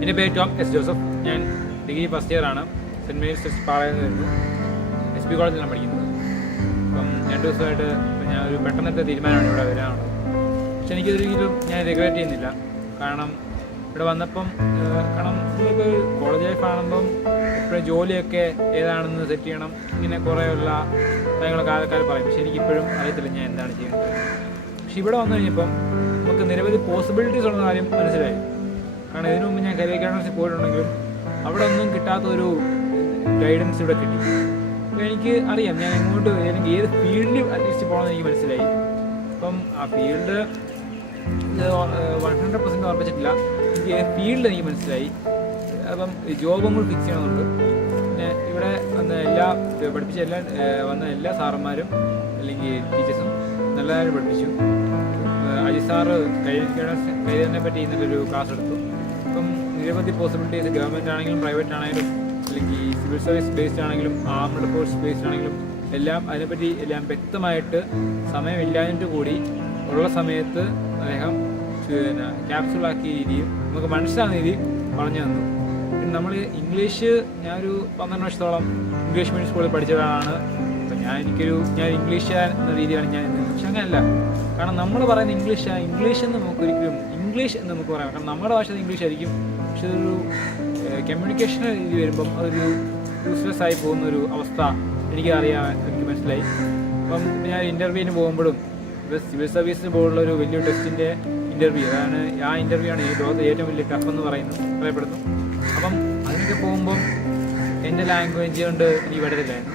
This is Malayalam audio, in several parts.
എൻ്റെ പേര് ടോം എസ് ജോസഫ്. ഞാൻ ഡിഗ്രി ഫസ്റ്റ് ഇയർ ആണ്. സെൻറ്റ് മേരീസ് പാളയം വരുന്നു. SP കോളേജിലാണ് പഠിക്കുന്നത്. അപ്പം 2 ദിവസമായിട്ട് ഞാൻ ഒരു പെട്ടെന്നത്തെ തീരുമാനമാണ് ഇവിടെ വരാനുള്ളത്. പക്ഷെ എനിക്കൊരിക്കലും ഞാൻ റിഗ്രറ്റ് ചെയ്യുന്നില്ല. കാരണം ഇവിടെ വന്നപ്പം നമുക്ക് കോളേജ് ലൈഫ് ആകുമ്പം എപ്പോഴും ജോലിയൊക്കെ ഏതാണെന്ന് സെറ്റ് ചെയ്യണം, ഇങ്ങനെ കുറേയുള്ള കാര്യങ്ങളൊക്കെ ആൾക്കാർ പറയും. പക്ഷെ എനിക്കിപ്പോഴും അറിയത്തില്ല ഞാൻ എന്താണ് ചെയ്യുന്നത്. പക്ഷെ ഇവിടെ വന്നു കഴിഞ്ഞപ്പം നമുക്ക് നിരവധി പോസിബിലിറ്റീസ് ഉള്ള കാര്യം മനസ്സിലായി. കാരണം ഇതിനു മുമ്പ് ഞാൻ കരിയർ ഗൈഡൻസിൽ പോയിട്ടുണ്ടെങ്കിലും അവിടെ ഒന്നും കിട്ടാത്തൊരു ഗൈഡൻസ് ഇവിടെ കിട്ടി. അപ്പോൾ എനിക്ക് അറിയാം ഞാൻ എങ്ങോട്ട് അല്ലെങ്കിൽ ഏത് ഫീൽഡിൽ അറ്റ്ലീസ്റ്റ് പോകണമെന്ന് എനിക്ക് മനസ്സിലായി. അപ്പം ആ ഫീൽഡ് 100% ഉറപ്പിച്ചിട്ടില്ല. എനിക്ക് ഏത് ഫീൽഡ് എനിക്ക് മനസ്സിലായി. അപ്പം ജോബും കൂടി ഫിക്സ് ചെയ്യണമെന്നുണ്ട്. പിന്നെ ഇവിടെ വന്ന എല്ലാ സാറന്മാരും അല്ലെങ്കിൽ ടീച്ചേഴ്സും നല്ലതായിട്ട് പഠിപ്പിച്ചു. അജിത് സാറ് കരിയറിനെ പറ്റി ഇന്നലൊരു ക്ലാസ് എടുത്തു. അപ്പം നിരവധി പോസിബിലിറ്റീസ് ഗവൺമെൻറ് ആണെങ്കിലും പ്രൈവറ്റ് ആണെങ്കിലും അല്ലെങ്കിൽ സിവിൽ സർവീസ് ബേസ്ഡ് ആണെങ്കിലും ആർമഡ് ഫോഴ്സ് ബേസ്ഡ് ആണെങ്കിലും അതിനെപ്പറ്റി എല്ലാം വ്യക്തമായിട്ട് സമയമില്ലാഞ്ഞിട്ട് കൂടി ഉള്ള സമയത്ത് അദ്ദേഹം ക്യാപ്സുളാക്കിയ രീതിയും നമുക്ക് മനസ്സിലാകുന്ന രീതിയിൽ പറഞ്ഞു തന്നു. പിന്നെ നമ്മൾ ഇംഗ്ലീഷ് ഞാനൊരു 12 വർഷത്തോളം ഇംഗ്ലീഷ് മീഡിയം സ്കൂളിൽ പഠിച്ചതാണ്. അപ്പം ഞാൻ ഇംഗ്ലീഷ് എന്ന രീതിയിലാണ് ഞാൻ നിന്നത്. പക്ഷെ അങ്ങനെയല്ല. കാരണം നമ്മൾ പറയുന്ന ഇംഗ്ലീഷ് എന്ന് നമുക്കൊരിക്കലും ഇംഗ്ലീഷ് എന്ന് നമുക്ക് പറയാം. കാരണം നമ്മുടെ ഭാഷ ഇംഗ്ലീഷ് ആയിരിക്കും. പക്ഷെ അതൊരു കമ്മ്യൂണിക്കേഷൻ രീതി വരുമ്പം അതൊരു യൂസ്ലെസ് ആയി പോകുന്നൊരു അവസ്ഥ എനിക്ക് മനസ്സിലായി. അപ്പം ഞാൻ ഇൻ്റർവ്യൂവിന് പോകുമ്പോഴും സിവിൽ സർവീസിന് പോലുള്ള ഒരു വലിയൊരു ടെസ്റ്റിൻ്റെ ഇൻ്റർവ്യൂ ആ ഇൻ്റർവ്യൂ ആണ് ഈ ലോകത്ത് ഏറ്റവും വലിയ ടഫ് എന്ന് പറയപ്പെടുന്നു. അപ്പം അതിനൊക്കെ പോകുമ്പം എൻ്റെ ലാംഗ്വേജ് കൊണ്ട് എനിക്ക് പറ്റത്തില്ലായിരുന്നു.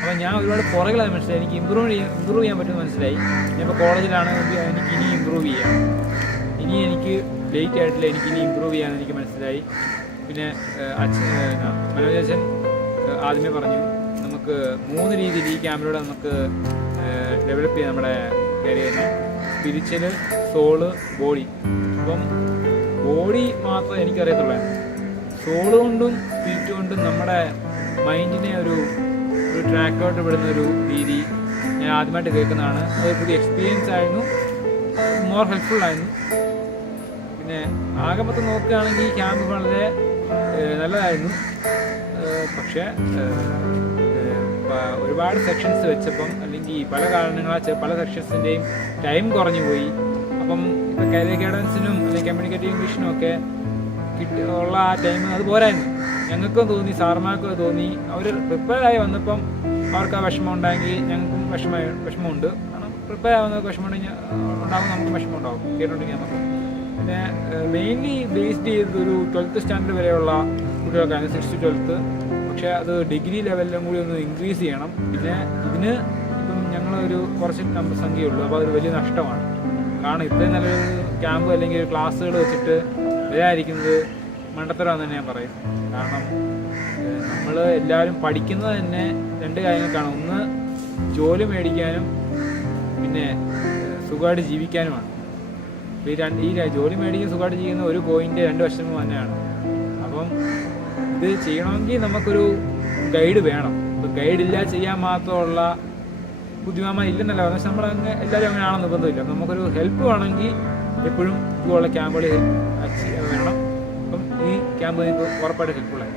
അപ്പം ഞാൻ ഒരുപാട് പുറകിലായി മനസ്സിലായി. എനിക്ക് ഇമ്പ്രൂവ് ചെയ്യാൻ പറ്റുമെന്ന് മനസ്സിലായി. ഞാനിപ്പോൾ കോളേജിലാണെങ്കിൽ എനിക്ക് ഇനി ഇമ്പ്രൂവ് ചെയ്യാം. ഇനി എനിക്ക് ലേറ്റ് ആയിട്ടില്ല, എനിക്ക് ഇനി ഇമ്പ്രൂവ് ചെയ്യാമെന്ന് എനിക്ക് മനസ്സിലായി. പിന്നെ മനോജൻ ആദ്യമേ പറഞ്ഞു നമുക്ക് 3 രീതിയിൽ ഈ ക്യാമ്പിലൂടെ നമുക്ക് ഡെവലപ്പ് ചെയ്യാം നമ്മുടെ കരിയറിനെ. Spiritual, soul, body. അപ്പം ബോഡി മാത്രമേ എനിക്കറിയത്തുള്ളൂ. സോള് കൊണ്ടും സ്പിരിറ്റ് കൊണ്ടും നമ്മുടെ മൈൻഡിനെ ഒരു ട്രാക്കോട്ട് വിടുന്ന ഒരു രീതി ഞാൻ ആദ്യമായിട്ട് കേൾക്കുന്നതാണ്. അത് പുതിയ എക്സ്പീരിയൻസ് ആയിരുന്നു, മോർ ഹെൽപ്ഫുൾ ആയിരുന്നു. പിന്നെ ആകെ മൊത്തം നോക്കുകയാണെങ്കിൽ ഈ ക്യാമ്പ് വളരെ നല്ലതായിരുന്നു. പക്ഷേ ഒരുപാട് സെക്ഷൻസ് വെച്ചപ്പം അല്ലെങ്കിൽ പല കാരണങ്ങളാൽ പല സെക്ഷൻസിൻ്റെയും ടൈം കുറഞ്ഞു പോയി. അപ്പം ഇപ്പം കരിയർ ഗൈഡൻസിനും അല്ലെങ്കിൽ കമ്മ്യൂണിക്കേറ്റീവ് ഇംഗ്ലീഷിനും ഒക്കെ ഉള്ള ആ ടൈം അത് പോരായിരുന്നു. ഞങ്ങൾക്കും തോന്നി, സാർമാർക്കും തോന്നി. അവർ പ്രിപ്പയറായി വന്നപ്പം അവർക്ക് ആ വിഷമം ഉണ്ടായെങ്കിൽ ഞങ്ങൾക്കും വിഷമമുണ്ട്. കാരണം പ്രിപ്പയർ ആവുന്നവർക്ക് വിഷമമുണ്ടെങ്കിൽ നമുക്ക് വിഷമം ഉണ്ടാവും കേട്ടിട്ടുണ്ടെങ്കിൽ നമുക്ക്. പിന്നെ മെയിൻലി ബേസ്ഡ് ചെയ്തത് ഒരു 12th സ്റ്റാൻഡേർഡ് വരെയുള്ള കുട്ടികൾക്കാണ്, 6 to 12. പക്ഷേ അത് ഡിഗ്രി ലെവലിലും കൂടി ഒന്ന് ഇൻക്രീസ് ചെയ്യണം. പിന്നെ ഇതിന് ഇപ്പം ഞങ്ങളൊരു കുറച്ച് നമ്പർ സംഖ്യയുള്ളൂ. അപ്പോൾ അതൊരു വലിയ നഷ്ടമാണ്. കാരണം ഇത്രയും നല്ലൊരു ക്യാമ്പ് അല്ലെങ്കിൽ ക്ലാസ്സുകൾ വെച്ചിട്ട് വരാതിരിക്കുന്നത് മണ്ടത്തരമാണെന്ന് തന്നെ ഞാൻ പറയും. കാരണം നമ്മൾ എല്ലാവരും പഠിക്കുന്നത് തന്നെ 2 കാര്യങ്ങൾക്കാണ്. ഒന്ന് ജോലി മേടിക്കാനും പിന്നെ സുഖമായിട്ട് ജീവിക്കാനുമാണ്. ഈ ജോലി മേടിക്കുന്ന സുഖമായിട്ട് ജീവിക്കുന്ന ഒരു കോയിൻ്റെ 2 വശങ്ങൾ തന്നെയാണ്. അപ്പം ഇത് ചെയ്യണമെങ്കിൽ നമുക്കൊരു ഗൈഡ് വേണം. ഇപ്പോൾ ഗൈഡില്ല ചെയ്യാൻ മാത്രമുള്ള ബുദ്ധിമാന്മാർ ഇല്ലെന്നല്ല. പക്ഷേ എല്ലാവരും അങ്ങനെ ആണെന്ന് നിർബന്ധമില്ല. നമുക്കൊരു ഹെൽപ്പ് വേണമെങ്കിൽ എപ്പോഴും ഇതുപോലുള്ള ക്യാമ്പുകൾ വേണം. അപ്പം ഈ ക്യാമ്പ് നിങ്ങൾക്ക് ഉറപ്പായിട്ട് ഹെൽപ്ഫുള്ളായി.